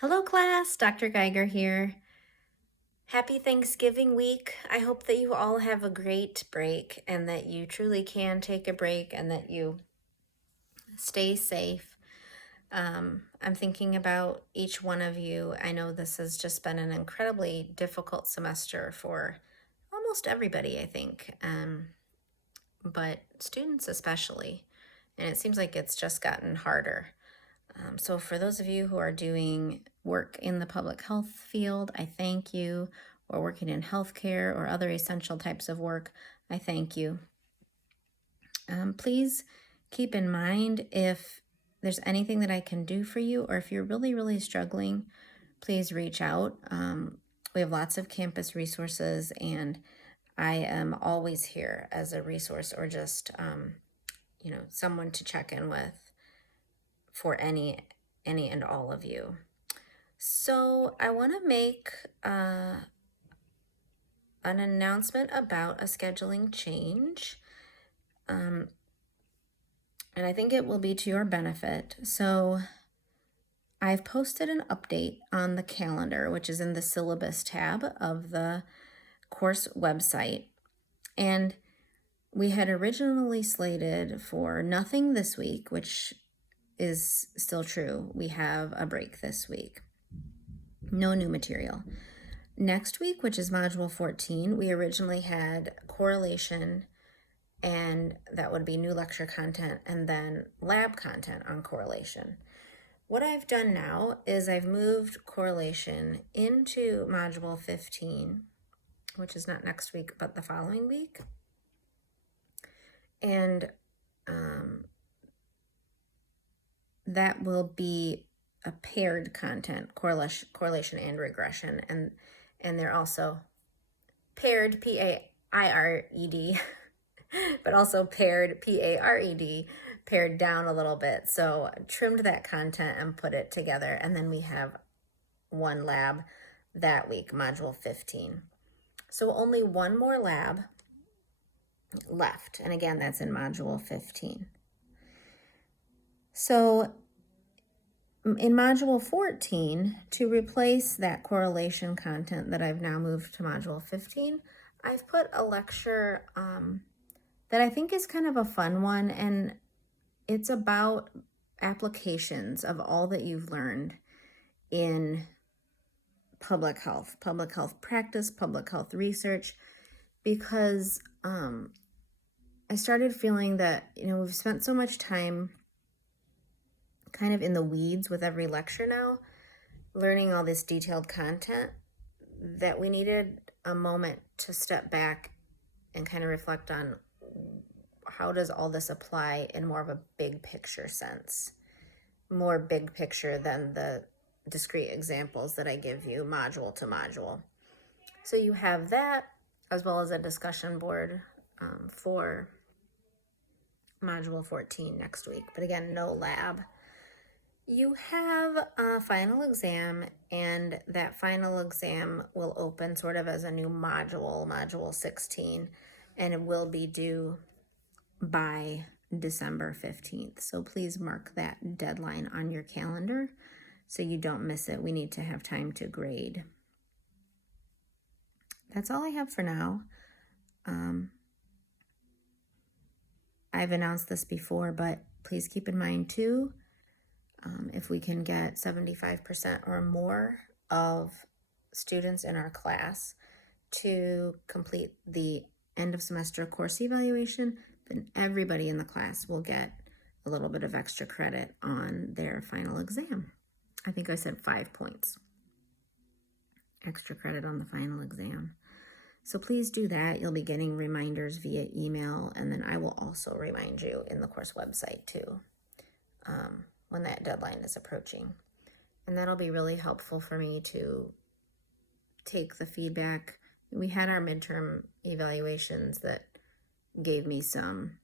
Hello class, Dr. Geiger here. Happy Thanksgiving week. I hope that you all have a great break and that you truly can take a break and that you stay safe. I'm thinking about each one of you. I know this has just been an incredibly difficult semester for almost everybody, I think, but students especially. And it seems like it's just gotten harder. So for those of you who are doing work in the public health field, I thank you, or working in healthcare or other essential types of work, I thank you. Please keep in mind if there's anything that I can do for you, or if you're really, really struggling, please reach out. We have lots of campus resources, and I am always here as a resource or just, someone to check in with for any and all of you. So I want to make an announcement about a scheduling change. And I think it will be to your benefit. So I've posted an update on the calendar, which is in the syllabus tab of the course website. And we had originally slated for nothing this week, which is still true. We have a break this week. No new material. Next week, which is Module 14, we originally had correlation, and that would be new lecture content, and then lab content on correlation. What I've done now is I've moved correlation into Module 15, which is not next week, but the following week. And that will be a paired content, correlation and regression, and they're also paired, P-A-I-R-E-D, but also paired, P-A-R-E-D, pared down a little bit. So trimmed that content and put it together, and then we have one lab that week, Module 15. So only one more lab left, and again, that's in Module 15. So in Module 14, to replace that correlation content that I've now moved to Module 15, I've put a lecture that I think is kind of a fun one, and it's about applications of all that you've learned in public health practice, public health research, because I started feeling that, we've spent so much time kind of in the weeds with every lecture now, learning all this detailed content, that we needed a moment to step back and kind of reflect on how does all this apply in more of a big picture sense, more big picture than the discrete examples that I give you module to module. So you have that, as well as a discussion board for Module 14 next week. But again, no lab. You have a final exam, and that final exam will open sort of as a new module, Module 16, and it will be due by December 15th. So please mark that deadline on your calendar so you don't miss it. We need to have time to grade. That's all I have for now. I've announced this before, but please keep in mind too, if we can get 75% or more of students in our class to complete the end of semester course evaluation, then everybody in the class will get a little bit of extra credit on their final exam. I think I said 5 points extra credit on the final exam. So please do that. You'll be getting reminders via email, and then I will also remind you in the course website too, when that deadline is approaching. And that'll be really helpful for me to take the feedback. We had our midterm evaluations that gave me some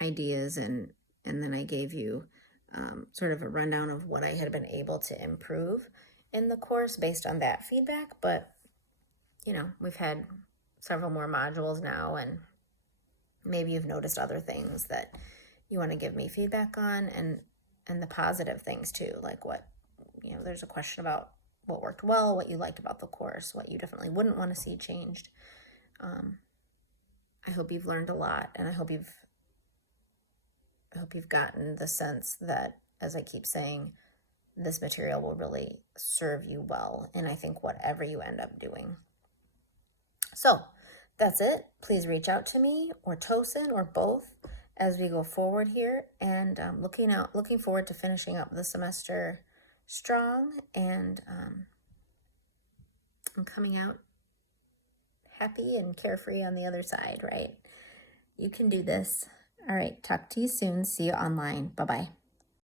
ideas, and then I gave you sort of a rundown of what I had been able to improve in the course based on that feedback. But we've had several more modules now, and maybe you've noticed other things that you want to give me feedback on, and the positive things too, like what there's a question about what worked well, what you liked about the course, what you definitely wouldn't want to see changed. I hope you've learned a lot, and I hope you've gotten the sense that, as I keep saying, this material will really serve you well, and I think whatever you end up doing. So that's it. Please reach out to me or Tosin or both as we go forward here, and looking forward to finishing up the semester strong, and I'm coming out happy and carefree on the other side, right? You can do this. All right, talk to you soon. See you online. Bye-bye.